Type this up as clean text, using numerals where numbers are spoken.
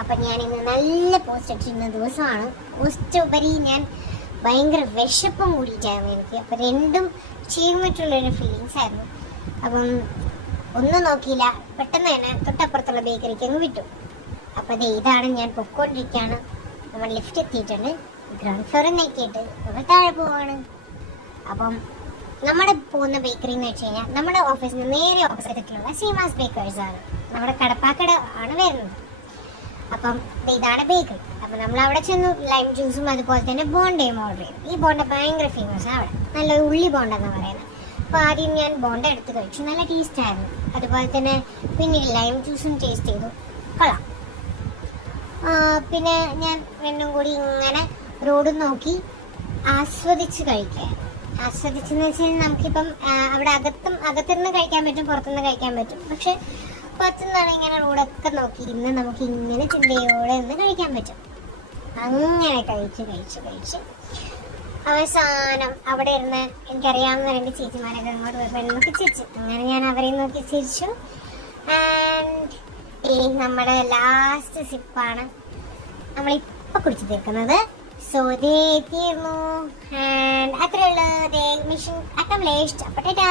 അപ്പം ഞാനിന്ന് നല്ല പോസ്റ്റ് അടിച്ചിരുന്ന ദിവസമാണ്. പോസ്റ്റ് ഉപരി ഞാൻ ഭയങ്കര വിശപ്പും കൂടിയിട്ടായിരുന്നു എനിക്ക്. അപ്പം രണ്ടും ചെയ്യാൻ പറ്റുള്ളൊരു ഫീലിങ്സ് ആയിരുന്നു. അപ്പം ഒന്നും നോക്കിയില്ല, പെട്ടെന്ന് തന്നെ തൊട്ടപ്പുറത്തുള്ള ബേക്കറിക്ക് അങ്ങ് വിട്ടു. അപ്പം അത് ഇതാണ്, ഞാൻ പൊക്കോണ്ടിരിക്കുകയാണ്. നമ്മൾ ലിഫ്റ്റ് എത്തിയിട്ടുണ്ട്. ഗ്രൗണ്ട് ഫ്ലോറിൽ നിൽക്കിയിട്ട് നമ്മൾ താഴെ പോവാണ്. അപ്പം നമ്മുടെ പോകുന്ന ബേക്കറി എന്ന് വെച്ച് കഴിഞ്ഞാൽ നമ്മുടെ ഓഫീസിന് നേരെ ഓപ്പോസിറ്റിലുള്ള സീമാസ് ബേക്കേഴ്സ് ആണ്. നമ്മുടെ കടപ്പാക്കട ആണ് വരുന്നത്. അപ്പം ഇതാണ് ബേക്കറി. അപ്പം നമ്മൾ അവിടെ ചെന്നു ലൈം ജ്യൂസും അതുപോലെ തന്നെ ബോണ്ടയും ഓർഡർ ചെയ്തു. ഈ ബോണ്ട ഭയങ്കര ഫേമസ് ആണ് അവിടെ, നല്ല ഉള്ളി ബോണ്ട എന്ന് പറയുന്നത്. അപ്പോൾ ആദ്യം ഞാൻ ബോണ്ട എടുത്ത് കഴിച്ചു, നല്ല ടേസ്റ്റ് ആയിരുന്നു. അതുപോലെ തന്നെ പിന്നെ ലൈം ജ്യൂസും ടേസ്റ്റ് ചെയ്തു, കൊള്ളാം. പിന്നെ ഞാൻ രണ്ടും കൂടി ഇങ്ങനെ റോഡ് നോക്കി ആസ്വദിച്ച് കഴിക്കുക. ആസ്വദിച്ചെന്ന് വെച്ച് കഴിഞ്ഞാൽ നമുക്കിപ്പം അവിടെ അകത്തുനിന്ന് കഴിക്കാൻ പറ്റും, പുറത്തുനിന്ന് കഴിക്കാൻ പറ്റും. പക്ഷെ പുറത്തുനിന്നാണ് ഇങ്ങനെ റോഡൊക്കെ നോക്കി ഇന്ന് നമുക്ക് ഇങ്ങനെ ചിന്തയോടെ ഒന്ന് കഴിക്കാൻ പറ്റും. അങ്ങനെ കഴിച്ച് അവസാനം അവിടെ ഇരുന്ന് എനിക്കറിയാവുന്ന രണ്ട് ചേച്ചിമാരൊക്കെ അങ്ങോട്ട് പോയപ്പോൾ നോക്കി ചിരിച്ചു. അങ്ങനെ ഞാൻ അവരെ നോക്കി ചിരിച്ചു. ആൻഡ് നമ്മുടെ ലാസ്റ്റ് സിപ്പാണ് നമ്മളിപ്പോൾ കുടിച്ചു തീർക്കുന്നത്. സോ തീർന്നു. ആൻഡ് അത്രയുള്ള മിഷൻ അക്കംപ്ലിഷ്ഡ്. അപ്പോൾ ടാറ്റാ.